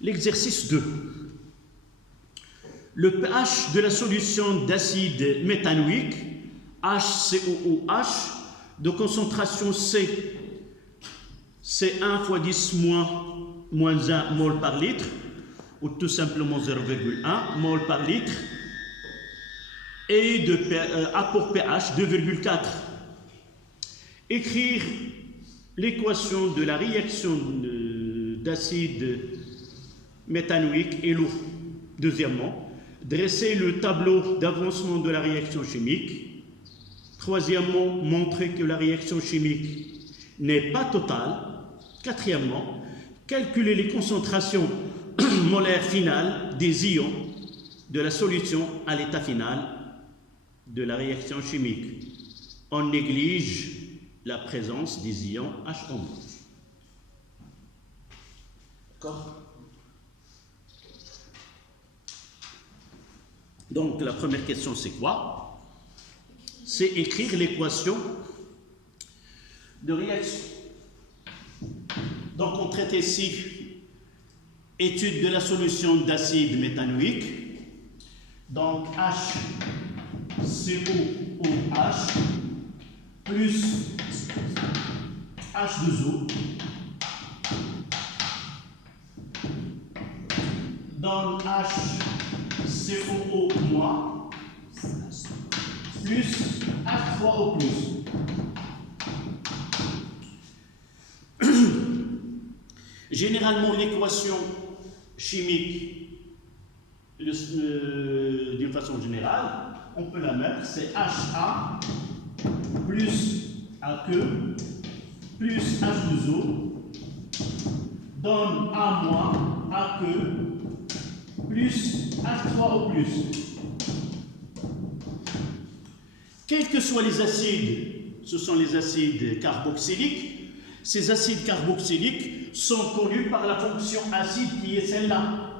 L'exercice 2. Le pH de la solution d'acide méthanoïque, HCOOH, de concentration C, c'est 1 fois 10 moins 1 mol par litre, ou tout simplement 0,1 mol par litre, et de apport pH 2,4. Écrire l'équation de la réaction d'acide méthanoïque et l'eau. Deuxièmement, dresser le tableau d'avancement de la réaction chimique. Troisièmement, montrer que la réaction chimique n'est pas totale. Quatrièmement, calculer les concentrations molaires finales des ions de la solution à l'état final de la réaction chimique. On néglige la présence des ions H+O. D'accord? Donc la première question c'est quoi? C'est écrire l'équation de réaction. Donc on traite ici étude de la solution d'acide méthanoïque. Donc HCOOH plus H2O donne HCOO- plus H3O+. Généralement, l'équation chimique, d'une façon générale, on peut la mettre, c'est HA plus AQ plus H2O donne A- AQ plus H3O+. Quels que soient les acides, ce sont les acides carboxyliques. Ces acides carboxyliques sont connus par la fonction acide qui est celle-là.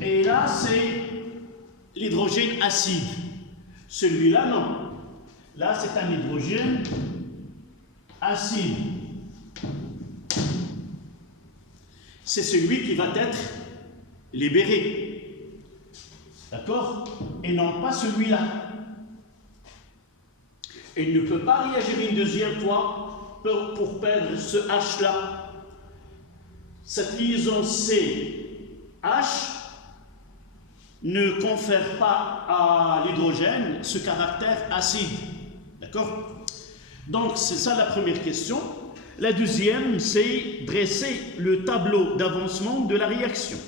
Et là, c'est l'hydrogène acide. Celui-là, non. Là, c'est un hydrogène acide. C'est celui qui va être libéré. D'accord? Et non pas celui-là. Il ne peut pas réagir une deuxième fois pour perdre ce H-là. Cette liaison C-H ne confère pas à l'hydrogène ce caractère acide. D'accord? Donc, c'est ça la première question. La deuxième, c'est dresser le tableau d'avancement de la réaction.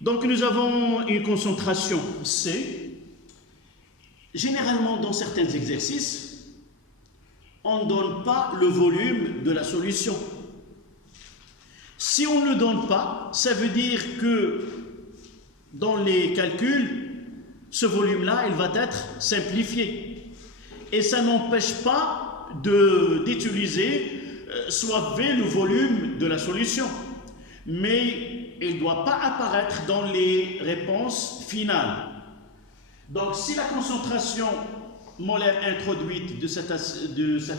Donc, nous avons une concentration C. Généralement, dans certains exercices, on ne donne pas le volume de la solution. Si on ne le donne pas, ça veut dire que dans les calculs, ce volume-là, il va être simplifié. Et ça n'empêche pas d'utiliser soit V le volume de la solution. Mais il ne doit pas apparaître dans les réponses finales. Donc, si la concentration molaire introduite de cet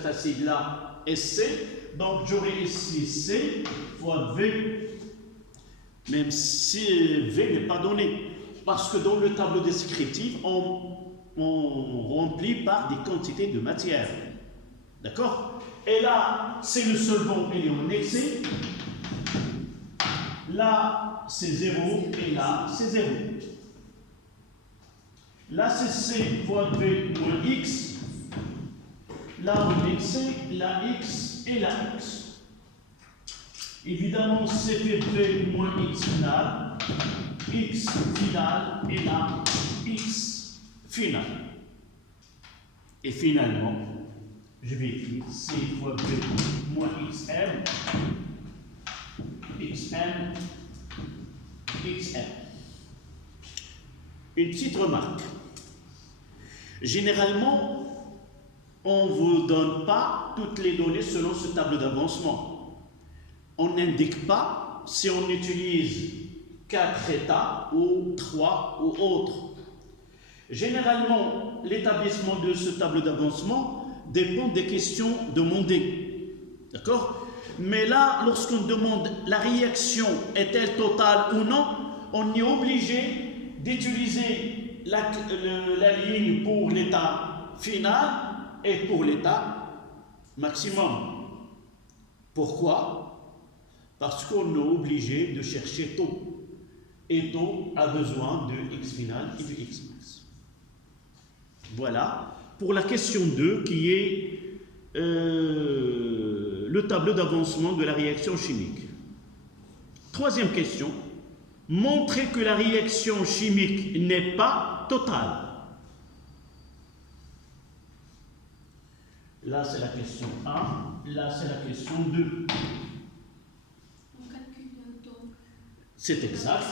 acide-là est C, donc j'aurai ici C fois V, même si V n'est pas donné, parce que dans le tableau descriptif, on remplit par des quantités de matière. D'accord? Et là, c'est le solvant, il est en excès. Là, c'est 0 et là, c'est 0. Là, c'est C fois V moins X. Là, on est C, la X et la X. Évidemment, c'est V moins X final, X final et là, X final. Et finalement, je vais écrire C fois V moins XM, XM, XM. Une petite remarque. Généralement, on ne vous donne pas toutes les données selon ce tableau d'avancement. On n'indique pas si on utilise 4 états ou 3 ou autres. Généralement, l'établissement de ce tableau d'avancement dépend des questions demandées. D'accord? Mais là, lorsqu'on demande la réaction est-elle totale ou non, on est obligé d'utiliser la ligne pour l'état final et pour l'état maximum. Pourquoi? Parce qu'on est obligé de chercher taux. Et taux a besoin de x final et de x max. Voilà pour la question 2 qui est le tableau d'avancement de la réaction chimique. Troisième question, montrer que la réaction chimique n'est pas totale. Là, c'est la question 1, là, c'est la question 2. On calcule le taux. C'est exact.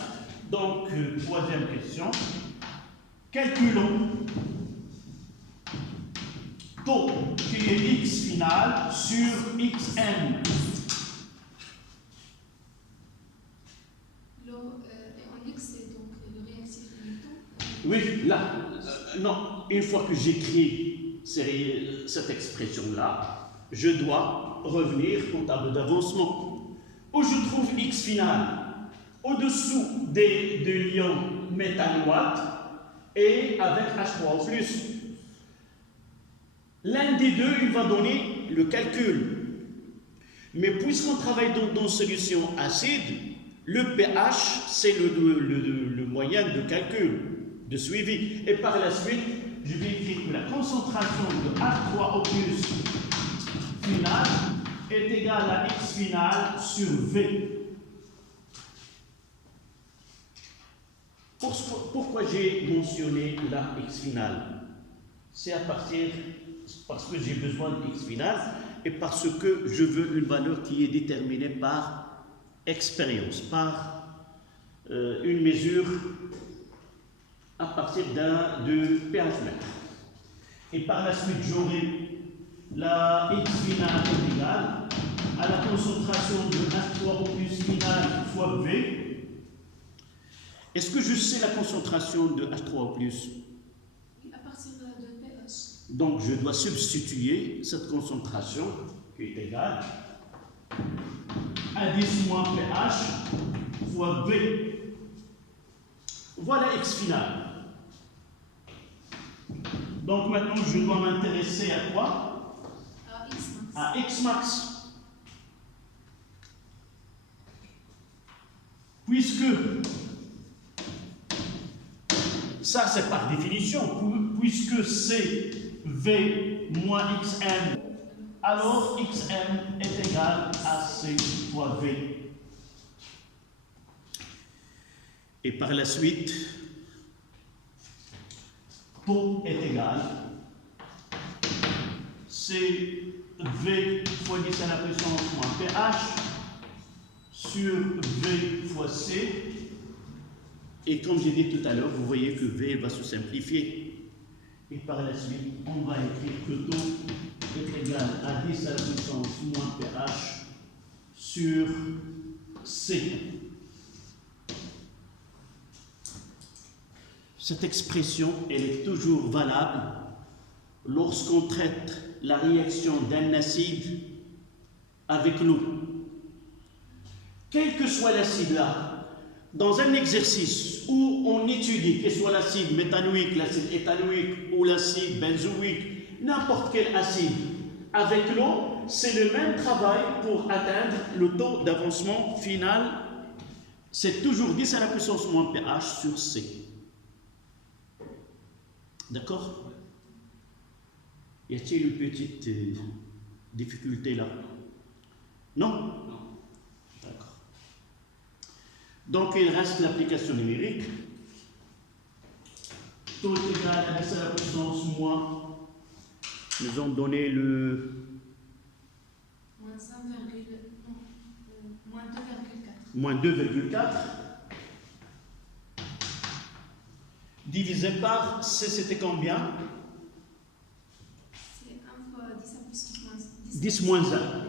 Donc, troisième question, calculons taux qui est x final sur xn. L'eau en x, c'est donc le réactif du taux. Oui, là, non, une fois que j'écris cette expression-là, je dois revenir au tableau d'avancement, où je trouve x final au-dessous des deux ions méthanoate et avec H3O+. L'un des deux, il va donner le calcul. Mais puisqu'on travaille dans une solution acide, le pH, c'est le moyen de calcul, de suivi. Et par la suite, je vais écrire que la concentration de H3O+ finale est égale à X finale sur V. Pourquoi j'ai mentionné la X finale? C'est parce que j'ai besoin de X finale et parce que je veux une valeur qui est déterminée par expérience, par une mesure à partir de pH mètre. Et par la suite, j'aurai la X finale est égale à la concentration de H3O+ finale fois V. Est-ce que je sais la concentration de H3O+? Oui, à partir de pH. Donc, je dois substituer cette concentration qui est égale à 10 moins pH fois V. Voilà X finale. Donc, maintenant, je dois m'intéresser à quoi? À X max. À X max. Puisque ça, c'est par définition, puisque c'est V moins Xm, alors Xm est égal à C fois V. Et par la suite, taux est égal c'est V fois 10 à la puissance moins pH sur V fois C. Et comme j'ai dit tout à l'heure, vous voyez que V va se simplifier. Et par la suite, on va écrire que taux est égal à 10 à la puissance moins pH sur C. Cette expression, elle est toujours valable lorsqu'on traite la réaction d'un acide avec l'eau. Quel que soit l'acide là, dans un exercice où on étudie, que ce soit l'acide méthanoïque, l'acide éthanoïque ou l'acide benzoïque, n'importe quel acide, avec l'eau, c'est le même travail pour atteindre le taux d'avancement final. C'est toujours 10 à la puissance moins pH sur C. D'accord? Y a-t-il une petite difficulté là? Non? D'accord. Donc il reste l'application numérique. Taux égal à 10 à la puissance moins. Nous ont donné le. Moins 2,4. Divisé par C, c'était combien? C'est 1 fois 10 à puissance moins 10. 10 moins 1.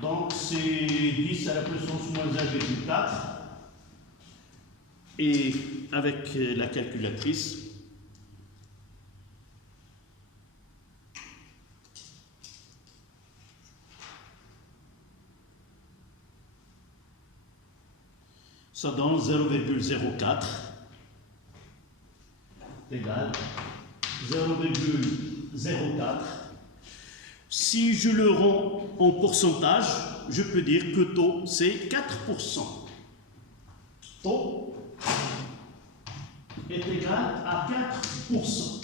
Donc c'est 10 à la puissance moins 1,4. Et avec la calculatrice, Ça donne 0,04 égale 0,04. Si je le rends en pourcentage, je peux dire que taux, c'est 4%. Taux est égal à 4%.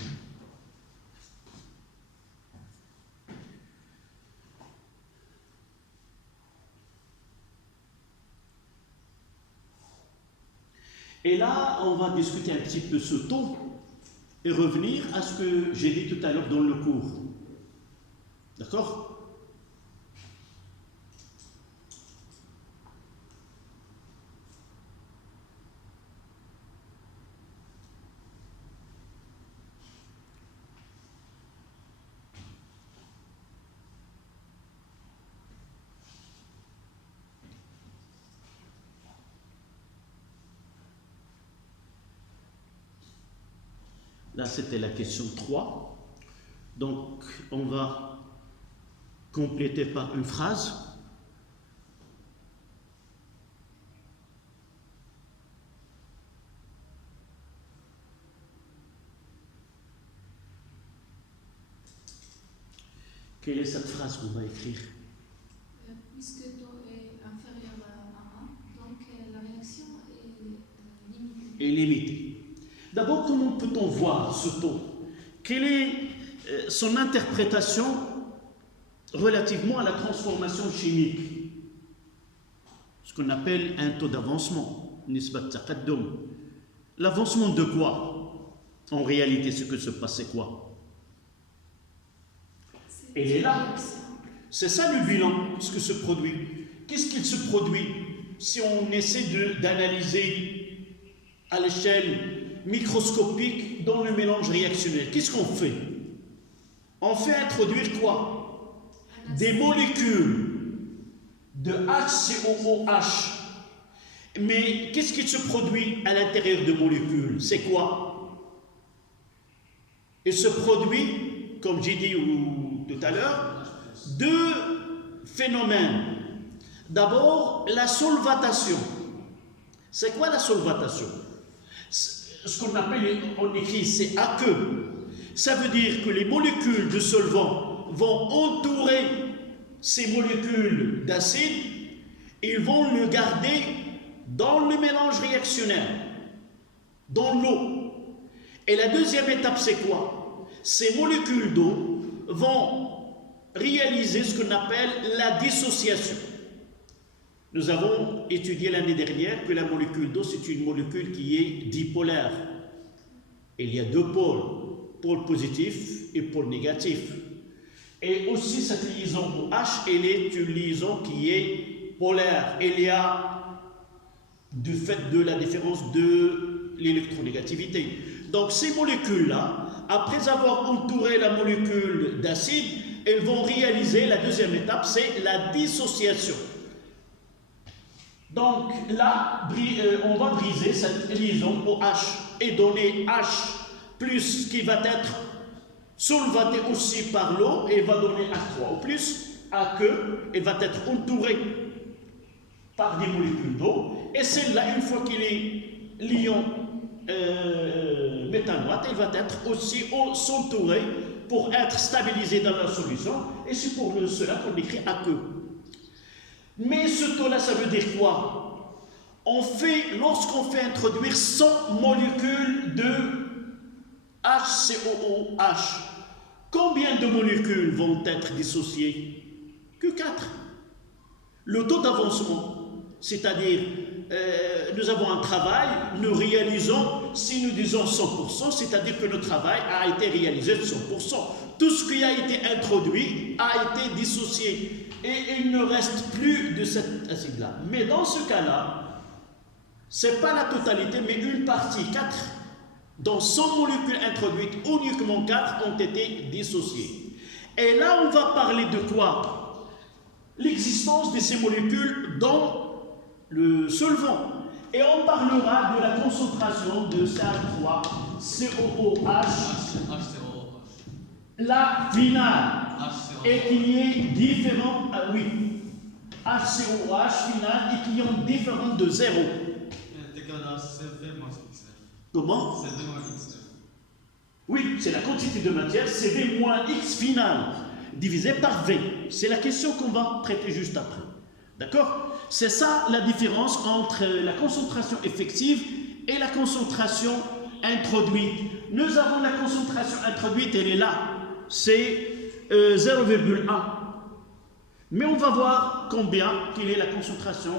Et là, on va discuter un petit peu ce taux et revenir à ce que j'ai dit tout à l'heure dans le cours. D'accord? Là, c'était la question 3. Donc, on va compléter par une phrase. Quelle est cette phrase qu'on va écrire? Puisque taux est inférieur à 1, donc la réaction est limitée. Est limitée. D'abord, comment peut-on voir ce taux? Quelle est son interprétation relativement à la transformation chimique? Ce qu'on appelle un taux d'avancement. L'avancement de quoi? En réalité, ce que se passe, c'est quoi? Elle est là. C'est ça le bilan, ce que se produit. Qu'est-ce qu'il se produit si on essaie d'analyser à l'échelle microscopique dans le mélange réactionnel? Qu'est-ce qu'on fait? On fait introduire quoi? Des molécules de HCOOH. Mais qu'est-ce qui se produit à l'intérieur de molécules? C'est quoi? Il se produit, comme j'ai dit tout à l'heure, deux phénomènes. D'abord, la solvatation. C'est quoi la solvatation? Ce qu'on appelle, on écrit, c'est aqueux. Ça veut dire que les molécules de solvant vont entourer ces molécules d'acide et ils vont le garder dans le mélange réactionnel, dans l'eau. Et la deuxième étape, c'est quoi? Ces molécules d'eau vont réaliser ce qu'on appelle la dissociation. Nous avons étudié l'année dernière que la molécule d'eau, c'est une molécule qui est dipolaire. Il y a deux pôles, pôle positif et pôle négatif. Et aussi cette liaison OH, elle est une liaison qui est polaire. Il y a, du fait de la différence de l'électronégativité. Donc ces molécules-là, après avoir entouré la molécule d'acide, elles vont réaliser, la deuxième étape, c'est la dissociation. Donc là, on va briser cette liaison OH et donner H plus qui va être solvaté aussi par l'eau et va donner H3 au plus, aqueux, et va être entouré par des molécules d'eau. Et celle-là, une fois qu'il est l'ion méthanoate, il va être aussi s'entourer pour être stabilisé dans la solution. Et c'est pour cela qu'on écrit aqueux. Mais ce taux-là, ça veut dire quoi? Lorsqu'on fait introduire 100 molécules de HCOOH, combien de molécules vont être dissociées? Que 4. Le taux d'avancement, c'est-à-dire, nous avons un travail, nous réalisons, si nous disons 100%, c'est-à-dire que le travail a été réalisé de 100%. Tout ce qui a été introduit a été dissocié. Et il ne reste plus de cet acide-là. Mais dans ce cas-là, ce n'est pas la totalité, mais une partie, 4. Dans 100 molécules introduites, uniquement 4 ont été dissociées. Et là, on va parler de quoi? L'existence de ces molécules dans le solvant. Et on parlera de la concentration de CH3, COOH, la finale. Et qu'il y ait différents, HCOH final et qui ont différents de 0. Comment? C'est V moins X. Oui, c'est la quantité de matière, c'est V moins X final, divisé par V. C'est la question qu'on va traiter juste après. D'accord? C'est ça la différence entre la concentration effective et la concentration introduite. Nous avons la concentration introduite, elle est là. C'est 0,1. Mais on va voir quelle est la concentration,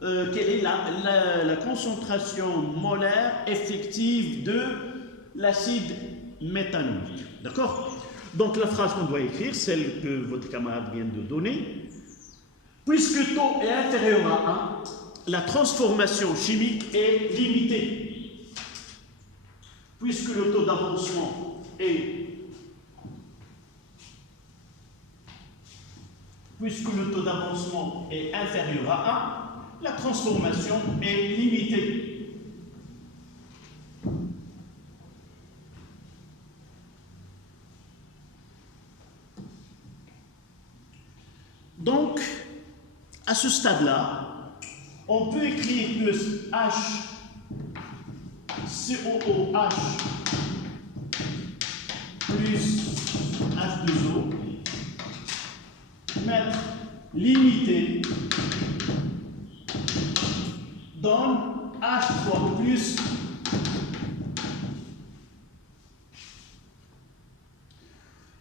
quelle est la concentration molaire effective de l'acide méthanoïque. D'accord? Donc la phrase qu'on doit écrire, celle que votre camarade vient de donner. Puisque taux est inférieur à 1, la transformation chimique est limitée. Puisque le taux d'avancement est inférieur à 1, la transformation est limitée. Donc, à ce stade-là, on peut écrire plus H, COOH, plus H2O, mettre limité, donne H3O plus,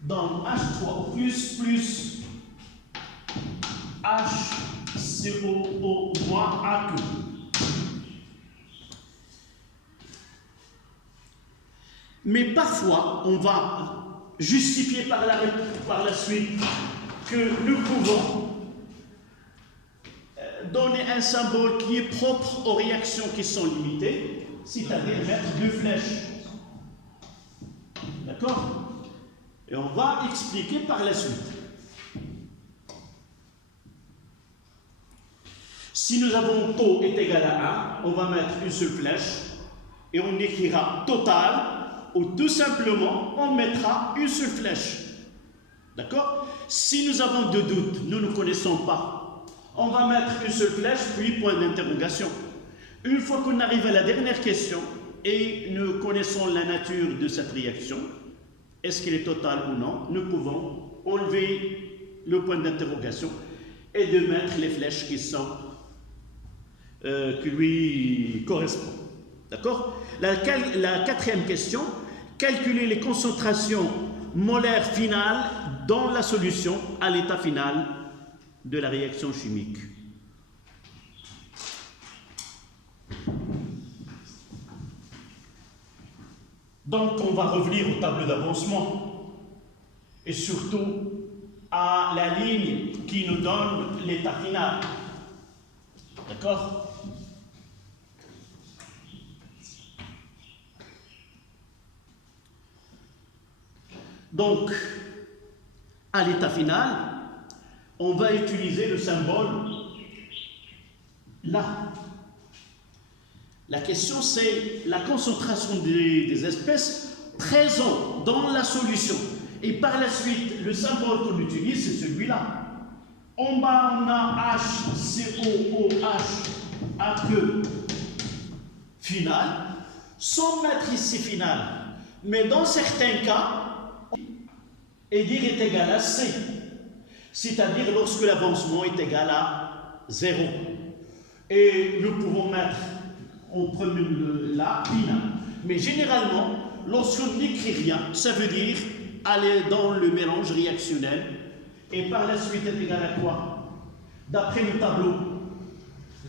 donne H3O plus HCOO moins AQ. Mais parfois, on va justifier par la suite que nous pouvons donner un symbole qui est propre aux réactions qui sont limitées, c'est-à-dire mettre deux flèches. D'accord? Et on va expliquer par la suite. Si nous avons taux est égal à 1, on va mettre une seule flèche et on écrira total ou tout simplement on mettra une seule flèche. D'accord? Si nous avons de doutes, nous ne connaissons pas, on va mettre une seule flèche puis point d'interrogation. Une fois qu'on arrive à la dernière question et nous connaissons la nature de cette réaction, est-ce qu'elle est totale ou non, nous pouvons enlever le point d'interrogation et de mettre les flèches qui lui correspondent. D'accord? La quatrième question, calculer les concentrations molaires finales dans la solution à l'état final de la réaction chimique. Donc on va revenir au tableau d'avancement et surtout à la ligne qui nous donne l'état final. D'accord? Donc, à l'état final, on va utiliser le symbole là. La question, c'est la concentration des espèces présentes dans la solution. Et par la suite, le symbole qu'on utilise, c'est celui-là. En bas, on a HCOOH AQ final, sans mettre ici final. Mais dans certains cas, et dire est égal à C, c'est-à-dire lorsque l'avancement est égal à 0. Et nous pouvons mettre en premier là, final. Mais généralement, lorsqu'on n'écrit rien, ça veut dire aller dans le mélange réactionnel. Et par la suite est égal à quoi? D'après le tableau,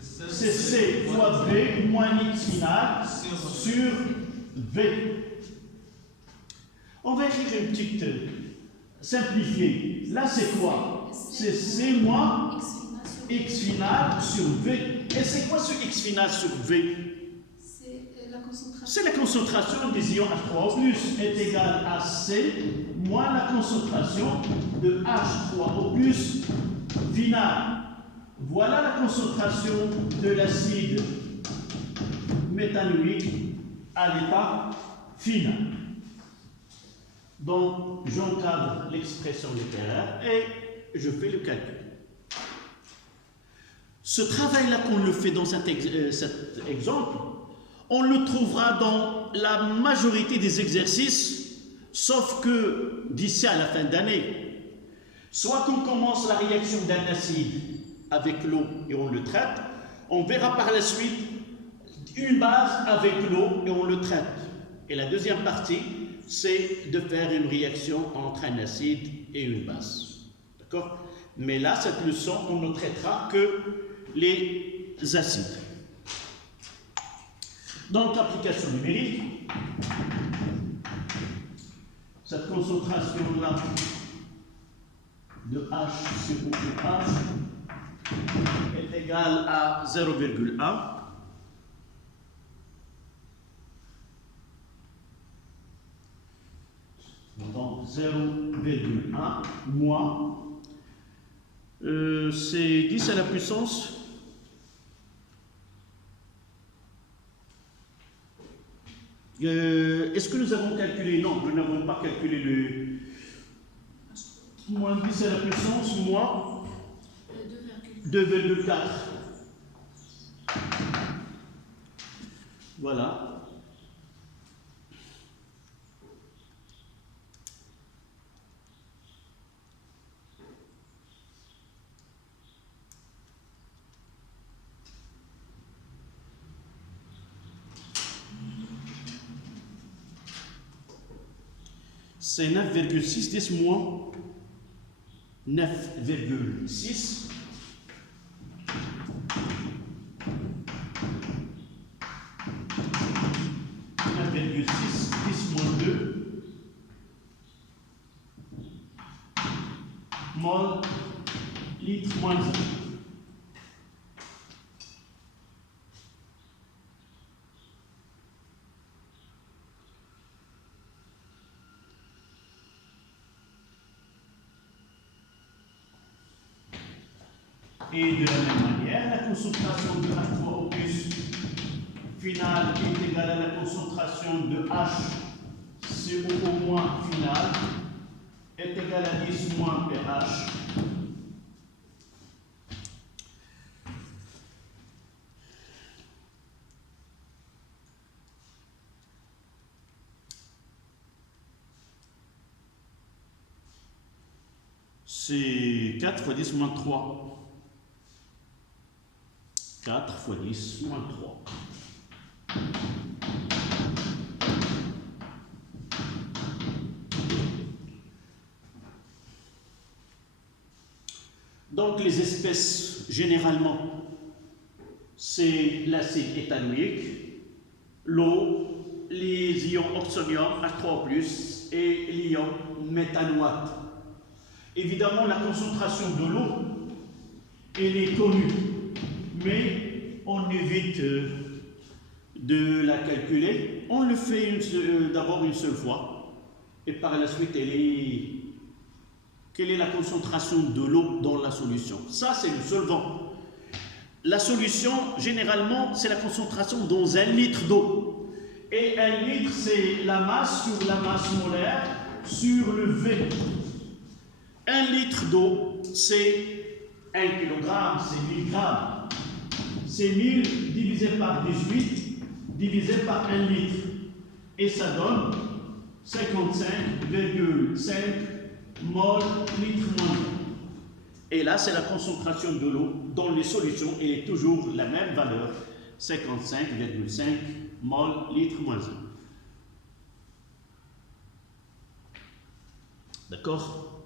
c'est C fois V moins X final sur V. On va écrire une petite simplifiée. Là, c'est quoi? C'est C moins X final sur V. Et c'est quoi ce X final sur V? C'est la concentration. C'est la concentration des ions H3O+, est égale à C moins la concentration de H3O+, final. Voilà la concentration de l'acide méthanoïque à l'état final. Donc, j'encadre l'expression littéraire et je fais le calcul. Ce travail-là qu'on le fait dans cet exemple, on le trouvera dans la majorité des exercices, sauf que d'ici à la fin d'année, soit qu'on commence la réaction d'un acide avec l'eau et on le traite, on verra par la suite une base avec l'eau et on le traite. Et la deuxième partie, c'est de faire une réaction entre un acide et une base. D'accord? Mais là, cette leçon, on ne traitera que les acides. Donc, l'application numérique, cette concentration-là de H sur OH est égale à 0,1. Donc 0,1 moins, c'est 10 à la puissance est-ce que nous avons calculé? Non, nous n'avons pas calculé le moins 10 à la puissance moins 2,4. Voilà. C'est 9,6 moins 9,6 10 moins 2 mol litre moins 1. Et de la même manière, la concentration de H3O plus finale est égale à la concentration de HCOO moins finale est égale à 10 moins pH. C'est 4 fois 10 moins 3. 4 fois 10 moins 3. Donc les espèces, généralement, c'est l'acide éthanoïque, l'eau, les ions oxonium, H3+, et l'ion méthanoate. Évidemment, la concentration de l'eau, elle est connue, mais on évite de la calculer. On le fait d'abord une seule fois, et par la suite, quelle est la concentration de l'eau dans la solution? Ça, c'est le solvant. La solution, généralement, c'est la concentration dans 1 litre d'eau. Et 1 litre, c'est la masse sur la masse molaire sur le V. 1 litre d'eau, c'est 1 kg, c'est 1000 grammes. C'est 1000 divisé par 18, divisé par 1 litre. Et ça donne 55,5 mol litre moins. Et là, c'est la concentration de l'eau dans les solutions. Elle est toujours la même valeur, 55,5 mol litre moins 1. D'accord?